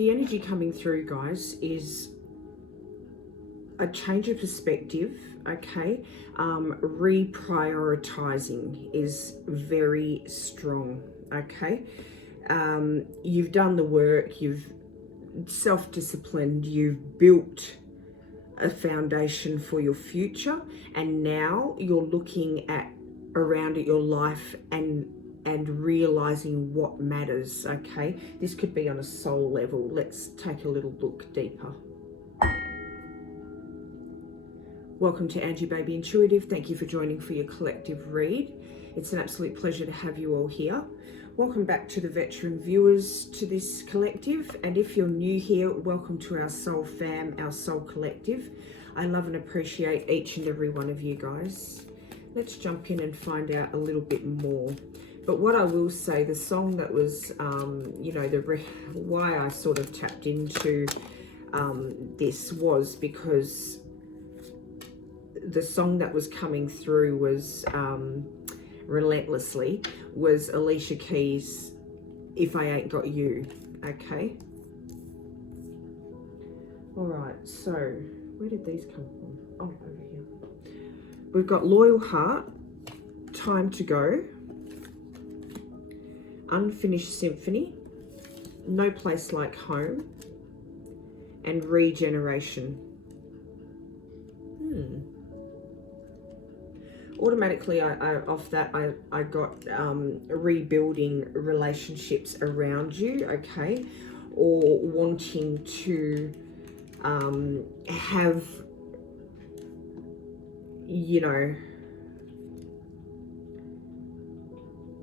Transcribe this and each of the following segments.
the energy coming through, guys, is a change of perspective, okay? Reprioritizing is very strong, okay? You've done the work, you've self-disciplined, you've built a foundation for your future, and now you're looking around at your life and realizing what matters, okay? This could be on a soul level. Let's take a little look deeper. Welcome to Angie Baby Intuitive. Thank you for joining for your collective read. It's an absolute pleasure to have you all here. Welcome back to the veteran viewers to this collective. And if you're new here, welcome to our soul fam, our soul collective. I love and appreciate each and every one of you guys. Let's jump in and find out a little bit more. But what I will say, the song that was, why I sort of tapped into this was because the song that was coming through was relentlessly was Alicia Keys' If I Ain't Got You, okay? All right, so where did these come from? Oh, over here. We've got Loyal Heart, Time to Go, Unfinished Symphony, No Place Like Home, and Regeneration. Automatically, off that, I got rebuilding relationships around you, okay? Or wanting to have,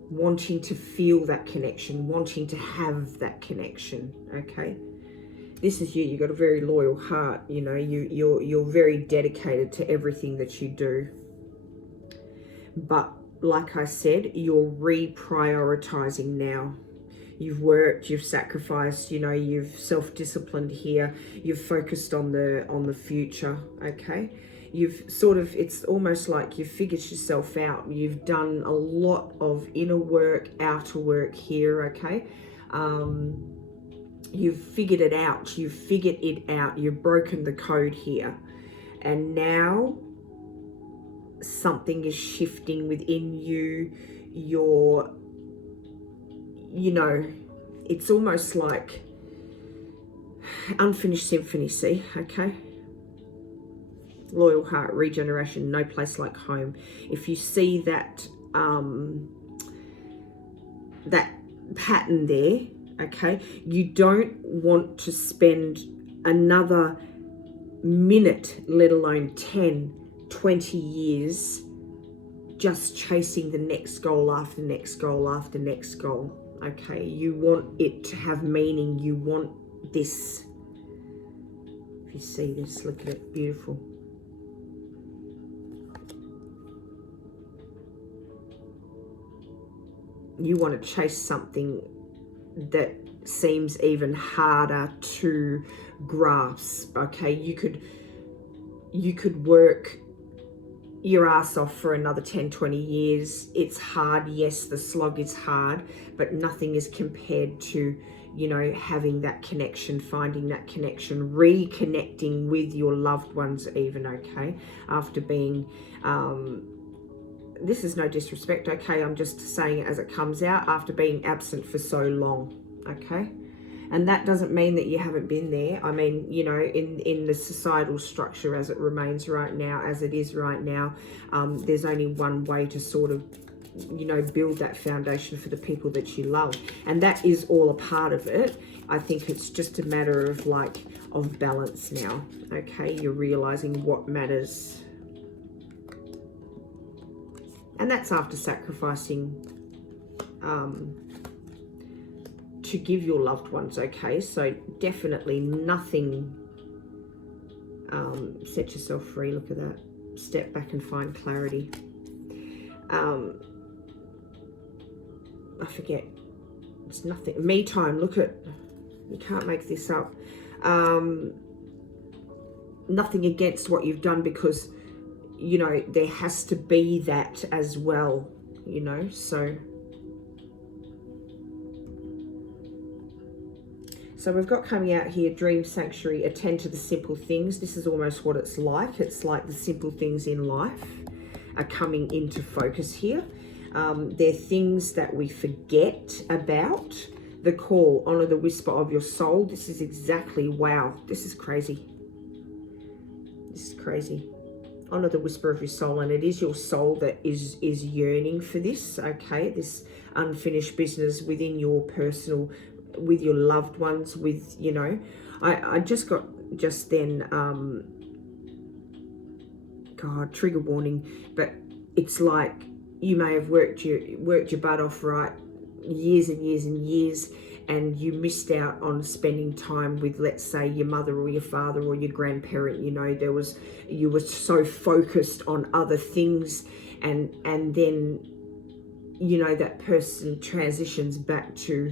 wanting to feel that connection, wanting to have that connection, okay? This is you. You've got a very loyal heart, you're very dedicated to everything that you do. But like I said, you're reprioritizing now. You've worked, you've sacrificed, you've self-disciplined here. You've focused on the future, okay? You've sort of, it's almost like you've figured yourself out. You've done a lot of inner work, outer work here, okay? You've figured it out. You've figured it out. You've broken the code here. And now something is shifting within you. It's almost like Unfinished Symphony, see, okay? Loyal Heart, Regeneration, No Place Like Home. If you see that that pattern there, okay, you don't want to spend another minute, let alone 10, 20 years just chasing the next goal after next goal after next goal, okay? You want it to have meaning. You want this. If you see this, look at it, beautiful. You want to chase something that seems even harder to grasp, okay? You could work your ass off for another 10, 20 years. It's hard. Yes, the slog is hard, but nothing is compared to, having that connection, finding that connection, reconnecting with your loved ones even, okay? After being, this is no disrespect, okay? I'm just saying it as it comes out, after being absent for so long, okay? And that doesn't mean that you haven't been there. I mean, in the societal structure as it remains right now, as it is right now, there's only one way to sort of, build that foundation for the people that you love. And that is all a part of it. I think it's just a matter of of balance now, okay? You're realizing what matters. And that's after sacrificing to give your loved ones, okay? So definitely nothing, set yourself free, look at that. Step back and find clarity. I forget, it's nothing. Me time, look at, you can't make this up. Nothing against what you've done, because, there has to be that as well, so So we've got coming out here, dream sanctuary, attend to the simple things. This is almost what it's like. It's like the simple things in life are coming into focus here. They're things that we forget about. The call, honor the whisper of your soul. This is exactly, wow, this is crazy. This is crazy. Honor the whisper of your soul, and it is your soul that is yearning for this, okay? This unfinished business within your personal, with your loved ones, with, you know, I just got just then, God, trigger warning, but it's like you may have worked your butt off, right, years and years and years, and you missed out on spending time with, let's say, your mother or your father or your grandparent. You know, you were so focused on other things, and then, you know, that person transitions back to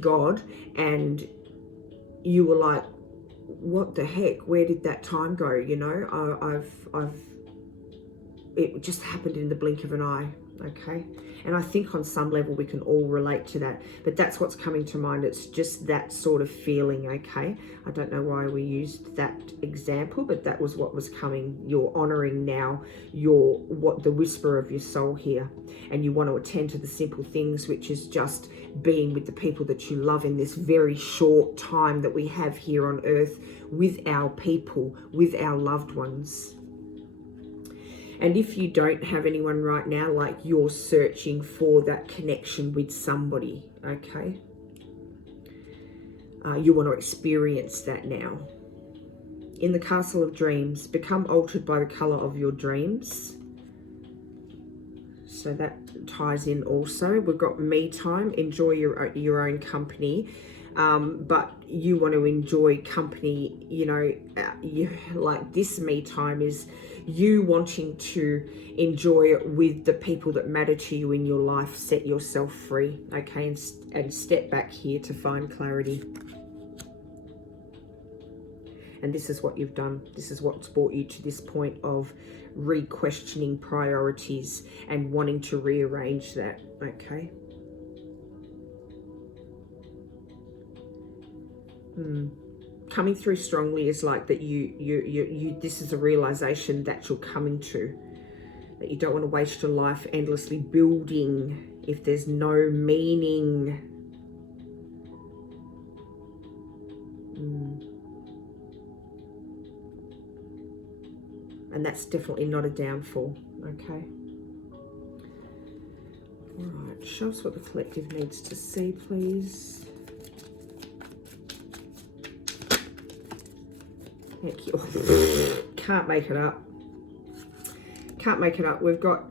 God, and you were like, what the heck, where did that time go? You know, it just happened in the blink of an eye, okay? And I think on some level we can all relate to that, but that's what's coming to mind. It's just that sort of feeling, okay? I don't know why we used that example, but that was what was coming. You're honoring now the whisper of your soul here, and you want to attend to the simple things, which is just being with the people that you love in this very short time that we have here on earth, with our people, with our loved ones. And if you don't have anyone right now, like, you're searching for that connection with somebody, okay? You want to experience that now. In the castle of dreams, become altered by the color of your dreams. So that ties in also. We've got me time, enjoy your own company. But you want to enjoy company, you know, like this me time is you wanting to enjoy it with the people that matter to you in your life. Set yourself free, okay, and step back here to find clarity. And this is what you've done. This is what's brought you to this point of re-questioning priorities and wanting to rearrange that, okay? Coming through strongly is like that you this is a realization that you're coming to, that you don't want to waste your life endlessly building if there's no meaning. And that's definitely not a downfall, okay? All right, show us what the collective needs to see, please. Thank you. Can't make it up. Can't make it up. We've got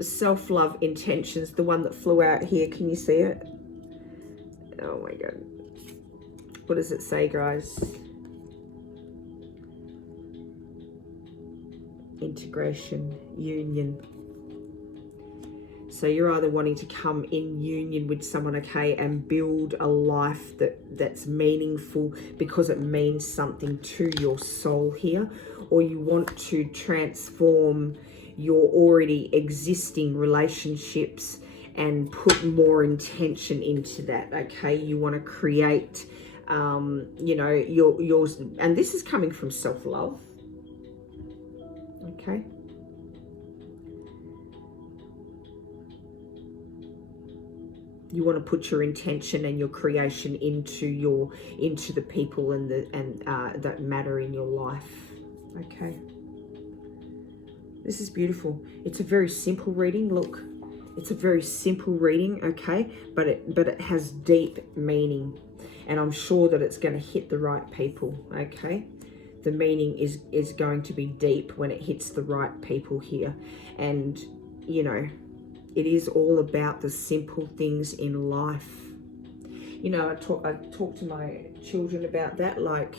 self-love intentions, the one that flew out here. Can you see it? Oh my God. What does it say, guys? Integration, union. So you're either wanting to come in union with someone, okay, and build a life that's meaningful because it means something to your soul here, or you want to transform your already existing relationships and put more intention into that, okay? You want to create, you know, yours, and this is coming from self-love, okay? You want to put your intention and your creation into the people and that matter in your life. Okay. This is beautiful. It's a very simple reading. Look, it's a very simple reading, okay? But it has deep meaning, and I'm sure that it's going to hit the right people, okay? The meaning is going to be deep when it hits the right people here, and you know, it is all about the simple things in life. You know, I talk to my children about that, like,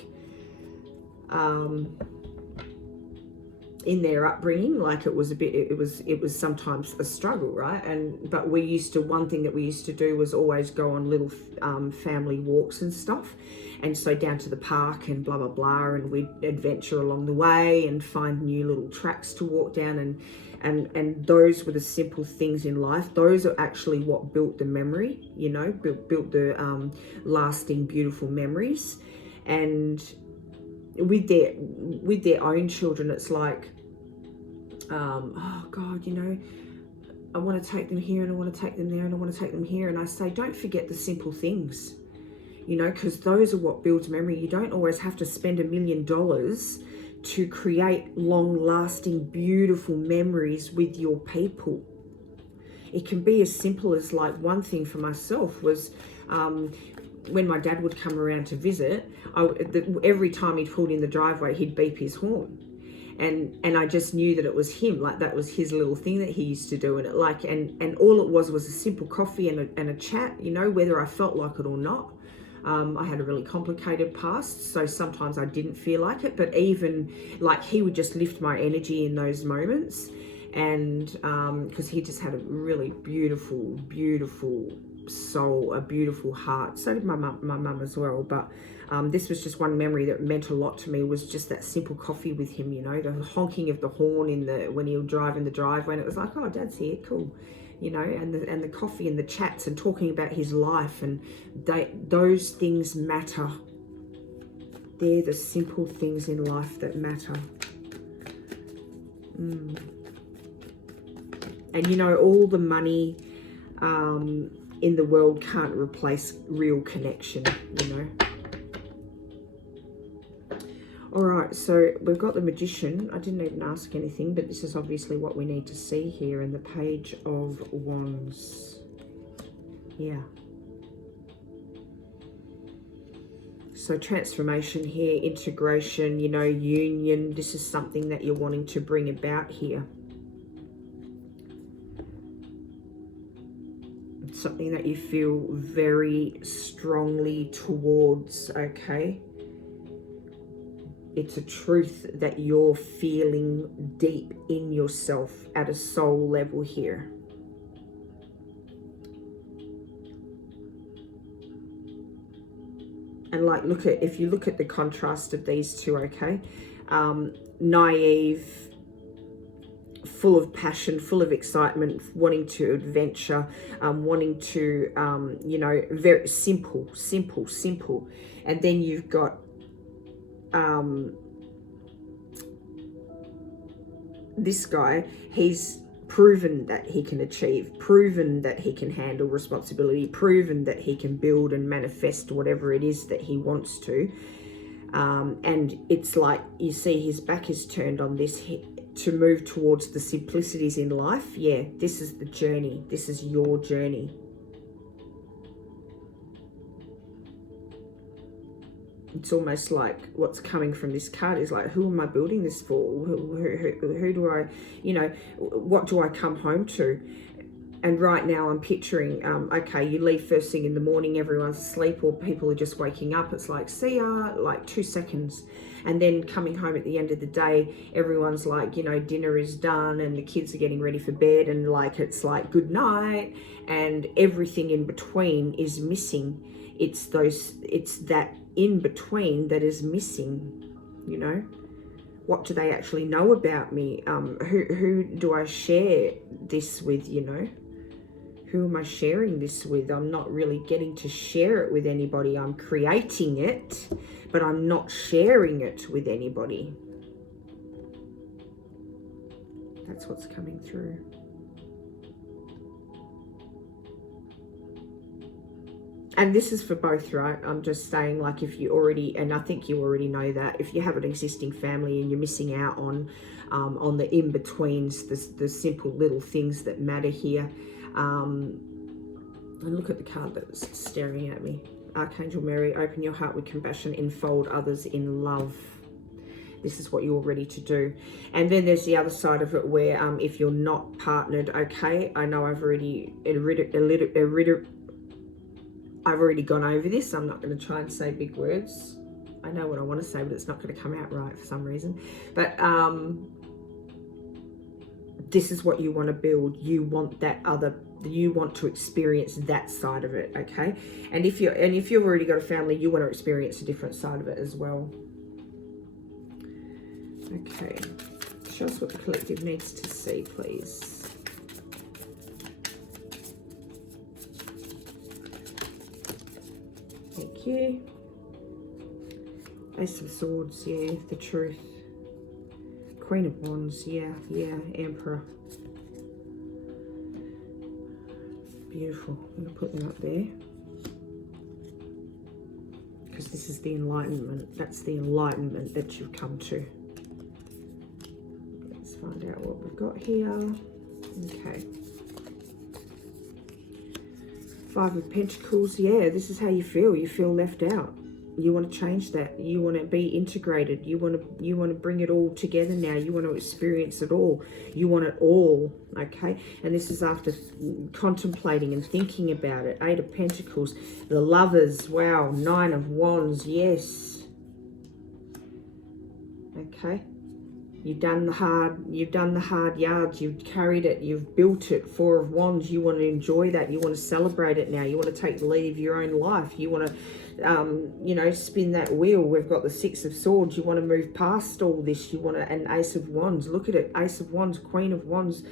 in their upbringing, like it was a bit, it was sometimes a struggle, right? But one thing that we used to do was always go on little family walks and stuff, and so down to the park and blah blah blah, and we'd adventure along the way and find new little tracks to walk down, and those were the simple things in life. Those are actually what built the memory, you know, built the lasting beautiful memories. And with their own children, it's like, oh God, you know, I want to take them here and I want to take them there and I want to take them here. And I say, don't forget the simple things, you know, because those are what builds memory. You don't always have to spend $1 million to create long-lasting, beautiful memories with your people. It can be as simple as, like, one thing for myself was when my dad would come around to visit, every time he pulled in the driveway, he'd beep his horn. And I just knew that it was him, like that was his little thing that he used to do. And all it was a simple coffee and a chat, you know, whether I felt like it or not. I had a really complicated past, so sometimes I didn't feel like it, but even like he would just lift my energy in those moments. And because he just had a really beautiful, beautiful soul, a beautiful heart. So did my mum as well. But this was just one memory that meant a lot to me, was just that simple coffee with him, you know, the honking of the horn when he would drive in the driveway, and it was like, oh, Dad's here, cool. You know, and the coffee and the chats and talking about his life, and those things matter. They're the simple things in life that matter. And you know, all the money in the world can't replace real connection, you know. All right, so we've got the Magician. I didn't even ask anything, but this is obviously what we need to see here in the Page of Wands. Yeah. So transformation here, integration, you know, union. This is something that you're wanting to bring about here. It's something that you feel very strongly towards, okay? It's a truth that you're feeling deep in yourself at a soul level here. And like, if you look at the contrast of these two, okay? Naive, full of passion, full of excitement, wanting to adventure, wanting to, you know, very simple. And then you've got this guy. He's proven that he can achieve, proven that he can handle responsibility, proven that he can build and manifest whatever it is that he wants to. And it's like, you see his back is turned on this, to move towards the simplicities in life. Yeah, this is the journey. This is your journey. It's almost like what's coming from this card is like, who am I building this for? Who do I, you know, what do I come home to? And right now I'm picturing, okay, you leave first thing in the morning, everyone's asleep or people are just waking up. It's like, see ya, like 2 seconds. And then coming home at the end of the day, everyone's like, you know, dinner is done and the kids are getting ready for bed, and like, it's like good night, and everything in between is missing. It's that in between that is missing, you know. What do they actually know about me? Who do I share this with, you know? Who am I sharing this with? I'm not really getting to share it with anybody. I'm creating it, but I'm not sharing it with anybody. That's what's coming through. And this is for both, right? I'm just saying, like, if you already, and I think you already know that, if you have an existing family and you're missing out on the in-betweens, the simple little things that matter here. And look at the card that was staring at me. Archangel Mary, open your heart with compassion, enfold others in love. This is what you're ready to do. And then there's the other side of it where if you're not partnered, okay, I know I've already gone over this. I'm not going to try and say big words. I know what I want to say, but it's not going to come out right for some reason. But this is what you want to build. You want that other, you want to experience that side of it, okay? And if you've already got a family, you want to experience a different side of it as well. Okay, show us what the collective needs to see, please. Thank you. Ace of Swords, yeah, the truth. Queen of Wands, yeah, Emperor. Beautiful. I'm going to put them up there. Because this is the enlightenment. That's the enlightenment that you've come to. Let's find out what we've got here. Okay. Five of Pentacles, yeah, this is how you feel. You feel left out. You want to change that. You want to be integrated. You want to bring it all together now. You want to experience it all. You want it all, okay? And this is after contemplating and thinking about it. Eight of Pentacles, the Lovers, wow, Nine of Wands, yes. Okay. You've done the hard yards, you've carried it, you've built it. Four of Wands, you want to enjoy that, you want to celebrate it now, you want to take the lead of your own life, you want to you know, spin that wheel. We've got the Six of Swords, you want to move past all this, you want to, and Ace of Wands, look at it, Ace of Wands, Queen of Wands,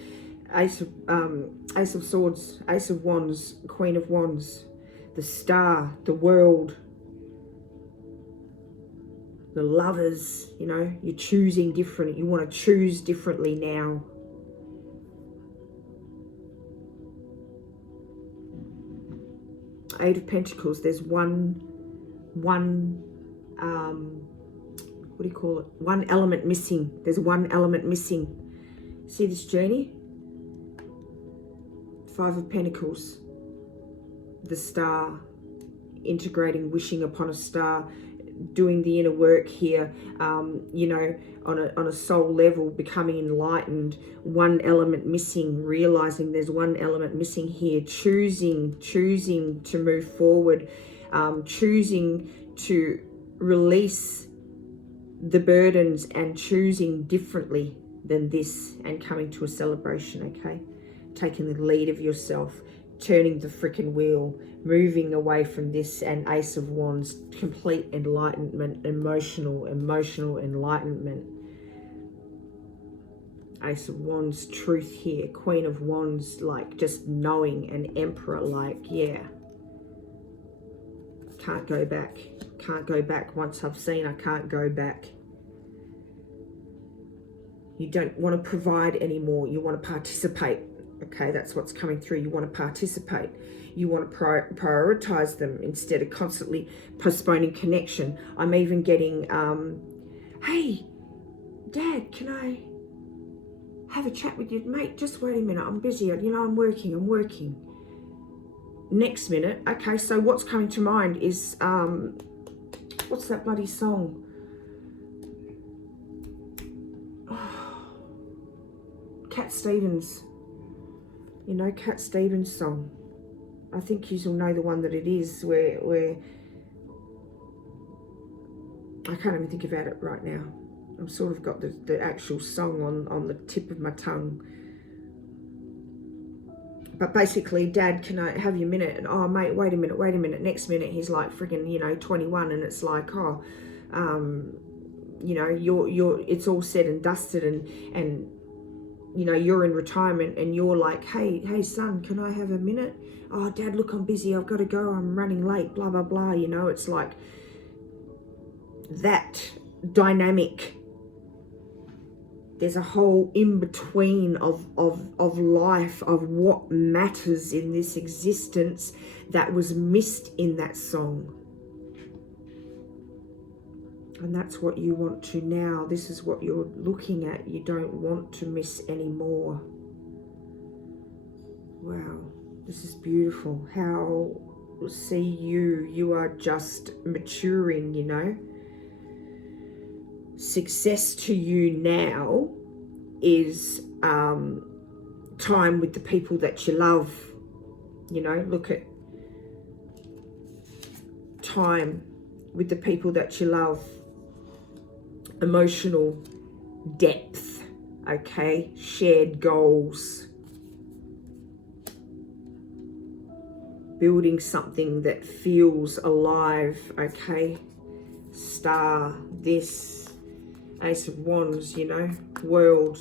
Ace of Swords, Ace of Wands, Queen of Wands, the Star, the World, the Lovers, you know, you're choosing different. You want to choose differently now. Eight of Pentacles, there's one what do you call it? One element missing. There's one element missing. See this journey? Five of Pentacles, the Star, integrating, wishing upon a star, doing the inner work here, you know, on a soul level, becoming enlightened. One element missing, realizing there's one element missing here, choosing to move forward, choosing to release the burdens and choosing differently than this and coming to a celebration, okay? Taking the lead of yourself, turning the freaking wheel, moving away from this, and Ace of Wands, complete enlightenment, emotional enlightenment. Ace of Wands, truth here. Queen of Wands, like just knowing, and Emperor, like, yeah. Can't go back. Can't go back. Once I've seen, I can't go back. You don't want to provide anymore. You want to participate. Okay, that's what's coming through. You want to participate. You want to prioritize them instead of constantly postponing connection. I'm even getting, hey, Dad, can I have a chat with you? Mate, just wait a minute. I'm busy. You know, I'm working. Next minute, okay, so what's coming to mind is, what's that bloody song? Cat Stevens. You know, Cat Stevens' song. I think you will know the one that it is, where I can't even think about it right now. I've sort of got the actual song on the tip of my tongue. But basically, Dad, can I have your minute? And, oh, mate, wait a minute. Next minute, he's like friggin', you know, 21, and it's like, oh, you know, it's all said and dusted, and you know, you're in retirement, and you're like, hey, son, can I have a minute? Oh, Dad, look, I'm busy. I've got to go. I'm running late, blah, blah, blah. You know, it's like that dynamic. There's a whole in-between of life, of what matters in this existence that was missed in that song. And that's what you want to now. This is what you're looking at. You don't want to miss anymore. Wow, this is beautiful. How, see you are just maturing, you know. Success to you now is time with the people that you love. You know, look at time with the people that you love. Emotional depth, okay? Shared goals. Building something that feels alive, okay? Star, this, Ace of Wands, you know, world.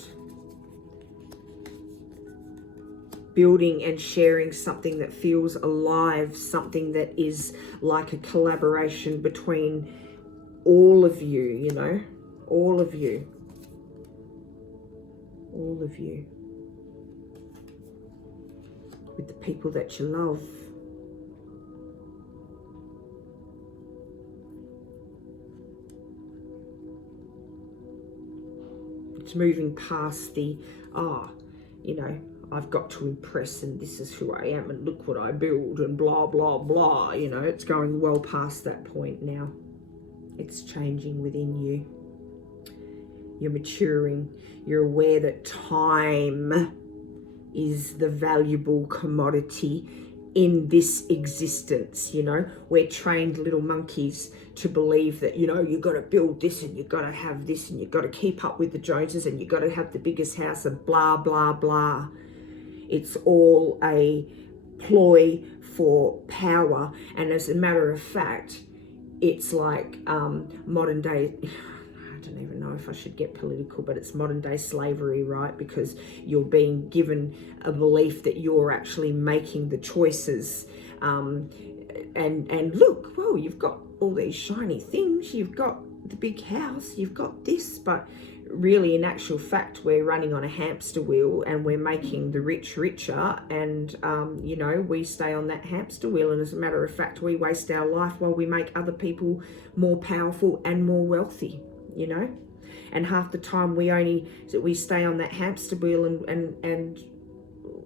Building and sharing something that feels alive, something that is like a collaboration between all of you, you know, all of you. All of you. With the people that you love. It's moving past the, you know, I've got to impress and this is who I am and look what I build and blah, blah, blah. You know, it's going well past that point now. It's changing within you. You're maturing. You're aware that time is the valuable commodity in this existence, you know. We're trained little monkeys to believe that, you know, you've got to build this and you've got to have this and you've got to keep up with the Joneses and you've got to have the biggest house and blah, blah, blah. It's all a ploy for power. And as a matter of fact, it's like modern day, I don't even know if I should get political, but it's modern day slavery, right? Because you're being given a belief that you're actually making the choices. And look, whoa, you've got all these shiny things, you've got the big house, you've got this, but really in actual fact we're running on a hamster wheel and we're making the rich richer, and you know, we stay on that hamster wheel, and as a matter of fact we waste our life while we make other people more powerful and more wealthy, you know. And half the time we stay on that hamster wheel and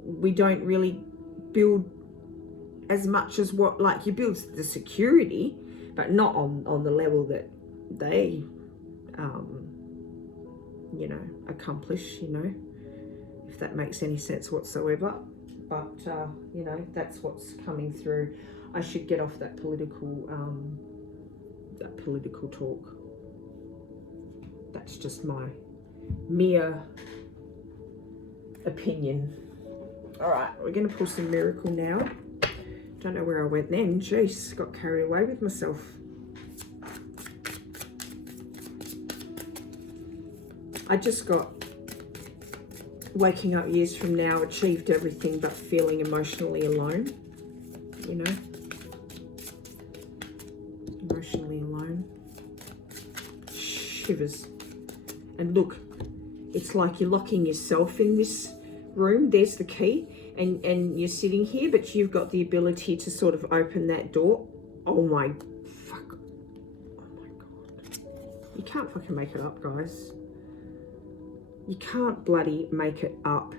we don't really build as much as what, like, you build the security, but not on the level that they you know, accomplish, you know, if that makes any sense whatsoever. But you know, that's what's coming through. I should get off that political talk. That's just my mere opinion. All right, we're going to pull some Miracle now. Don't know where I went then. Jeez, got carried away with myself. I just got waking up years from now, achieved everything but feeling emotionally alone, you know, emotionally alone, shivers. And look, it's like you're locking yourself in this room. There's the key, and you're sitting here, but you've got the ability to sort of open that door. Oh my fuck, oh my God, you can't fucking make it up, guys. You can't bloody make it up.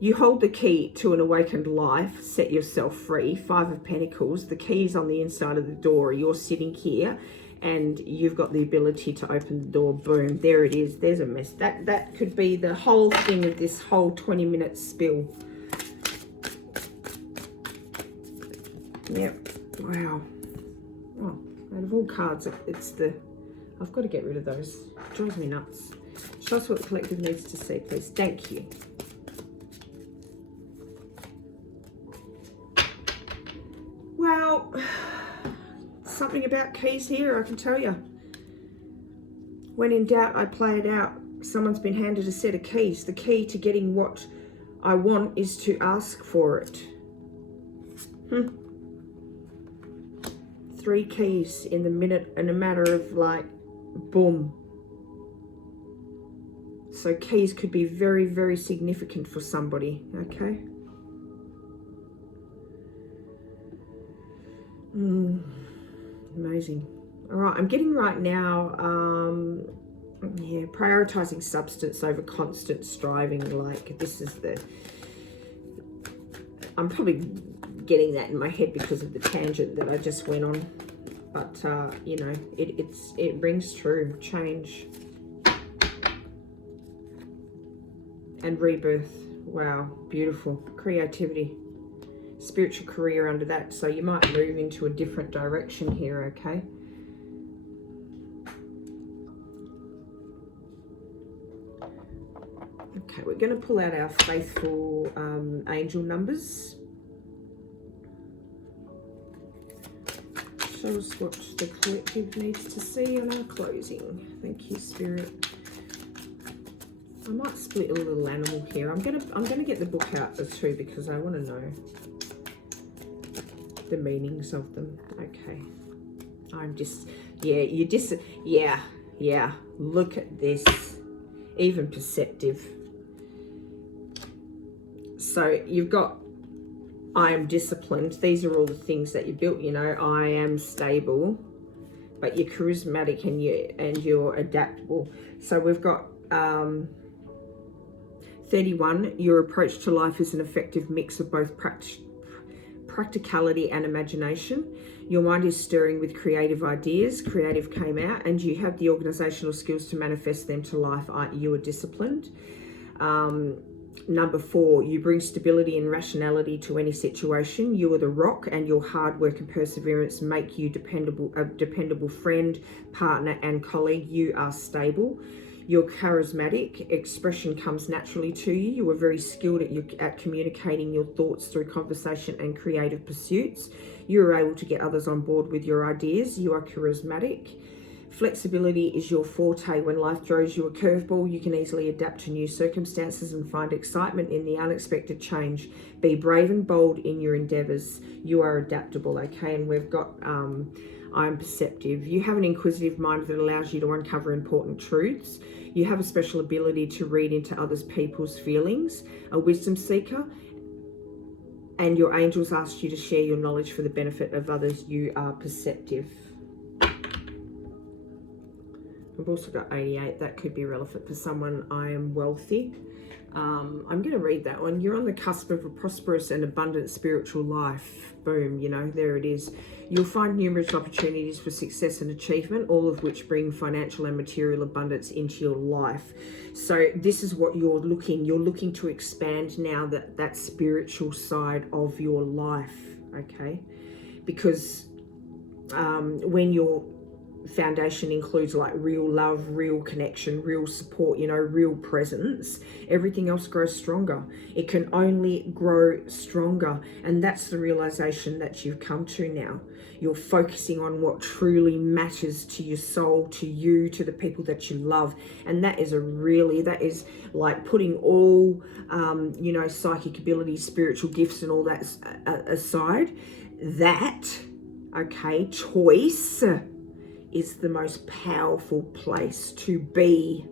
You hold the key to an awakened life, set yourself free. 5 of Pentacles, the key's on the inside of the door. You're sitting here and you've got the ability to open the door. Boom, there it is. There's a mess. That could be the whole thing of this whole 20-minute spill. Yep, wow. Oh, out of all cards, it's the... I've got to get rid of those. It drives me nuts. Show us what the collective needs to see, please. Thank you. Well, something about keys here, I can tell you. When in doubt, I play it out. Someone's been handed a set of keys. The key to getting what I want is to ask for it. 3 keys in the minute, in a matter of like, boom. So keys could be very, very significant for somebody, okay? Amazing. All right, I'm getting right now, yeah, prioritizing substance over constant striving. Like, this is the... I'm probably getting that in my head because of the tangent that I just went on. But, you know, it rings true. Change. And rebirth. Wow, beautiful. Creativity. Spiritual career under that. So you might move into a different direction here, okay? Okay, we're going to pull out our faithful angel numbers. Show us what the collective needs to see on our closing. Thank you, Spirit. I might split a little animal here. I'm gonna get the book out as too, because I want to know the meanings of them. Okay. I'm just, yeah. Look at this. Even perceptive. So you've got, I am disciplined. These are all the things that you built, you know. I am stable, but you're charismatic and you're adaptable. So we've got 31. Your approach to life is an effective mix of both practicality and imagination. Your mind is stirring with creative ideas. Creative came out, and you have the organizational skills to manifest them to life. You are disciplined. Number 4, you bring stability and rationality to any situation. You are the rock, and your hard work and perseverance make you a dependable friend, partner, and colleague. You are stable. You're charismatic. Expression comes naturally to you. You are very skilled at communicating your thoughts through conversation and creative pursuits. You are able to get others on board with your ideas. You are charismatic. Flexibility is your forte. When life throws you a curveball, you can easily adapt to new circumstances and find excitement in the unexpected change. Be brave and bold in your endeavors. You are adaptable, okay? And we've got I'm perceptive. You have an inquisitive mind that allows you to uncover important truths. You have a special ability to read into others people's feelings. A wisdom seeker. And your angels asked you to share your knowledge for the benefit of others. You are perceptive. We've also got 88. That could be relevant for someone. I am wealthy. I'm going to read that one. You're on the cusp of a prosperous and abundant spiritual life. Boom, you know, there it is. You'll find numerous opportunities for success and achievement, all of which bring financial and material abundance into your life. So this is what you're looking to expand now, that spiritual side of your life, okay? Because when your foundation includes like real love, real connection, real support, you know, real presence, everything else grows stronger. It can only grow stronger. And that's the realization that you've come to now. You're focusing on what truly matters to your soul, to you, to the people that you love. And that is like putting all, you know, psychic abilities, spiritual gifts and all that aside. That, okay, choice is the most powerful place to be.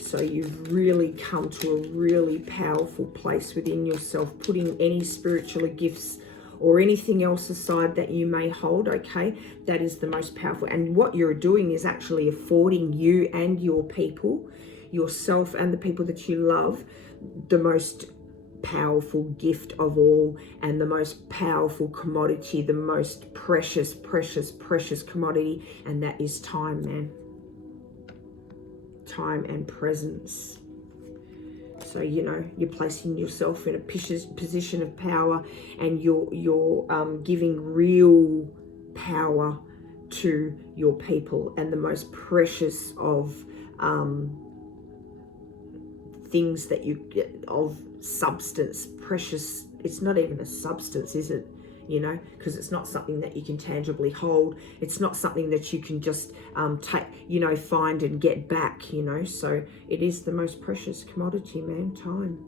So you've really come to a really powerful place within yourself, putting any spiritual gifts or anything else aside that you may hold, okay? That is the most powerful. And what you're doing is actually affording you and your people, yourself and the people that you love, the most powerful gift of all, and the most powerful commodity, the most precious commodity, and that is time, man. Time and presence. So, you know, you're placing yourself in a position of power, and you're giving real power to your people, and the most precious of things that you get of substance. Precious, it's not even a substance, is it? You know, because it's not something that you can tangibly hold. It's not something that you can just take, you know, find and get back, you know. So it is the most precious commodity, man. Time.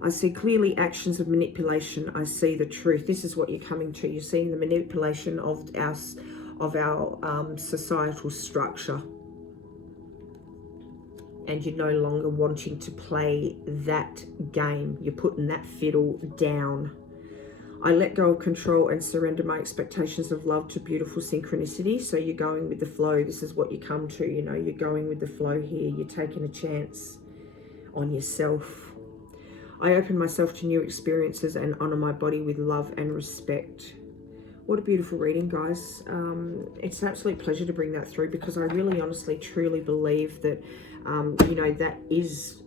I see clearly actions of manipulation. I see the truth. This is what you're coming to. You're seeing the manipulation of our societal structure. And you're no longer wanting to play that game. You're putting that fiddle down. I let go of control and surrender my expectations of love to beautiful synchronicity. So you're going with the flow. This is what you come to, you know. You're going with the flow here. You're taking a chance on yourself. I open myself to new experiences and honor my body with love and respect. What a beautiful reading, guys. It's an absolute pleasure to bring that through, because I really, honestly, truly believe that you know, that is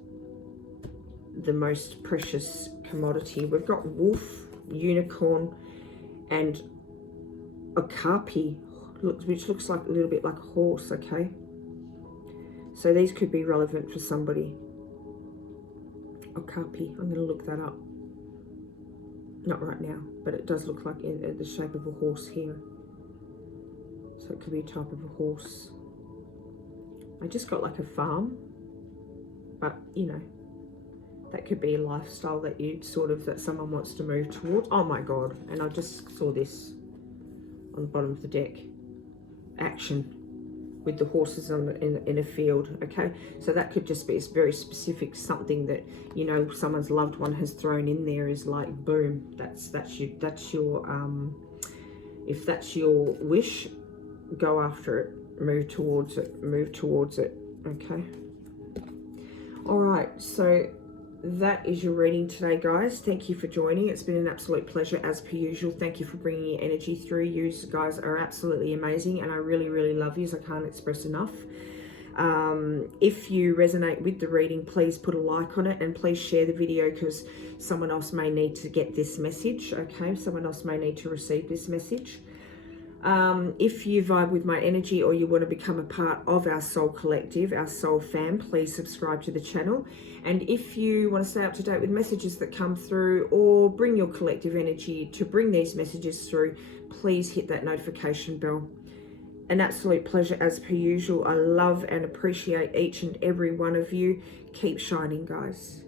the most precious commodity. We've got wolf, unicorn, and okapi, which looks like a little bit like a horse, okay? So these could be relevant for somebody. okapi. I'm going to look that up. Not right now, but it does look like in the shape of a horse here. So it could be a type of a horse. I just got like a farm, but you know, that could be a lifestyle that you sort of, that someone wants to move towards. Oh my God. And I just saw this on the bottom of the deck. Action with the horses on in a field. Okay, so that could just be a very specific something that, you know, someone's loved one has thrown in there, is like boom, that's your if that's your wish, go after it, move towards it. Okay, all right, so that is your reading today, guys. Thank you for joining. It's been an absolute pleasure as per usual. Thank you for bringing your energy through. You guys are absolutely amazing, and I really love you. I can't express enough. If you resonate with the reading, please put a like on it, and please share the video, because someone else may need to get this message. Okay, someone else may need to receive this message. If you vibe with my energy, or you want to become a part of our soul collective, our soul fam, please subscribe to the channel. And if you want to stay up to date with messages that come through, or bring your collective energy to bring these messages through, please hit that notification bell. An absolute pleasure as per usual. I love and appreciate each and every one of you. Keep shining, guys.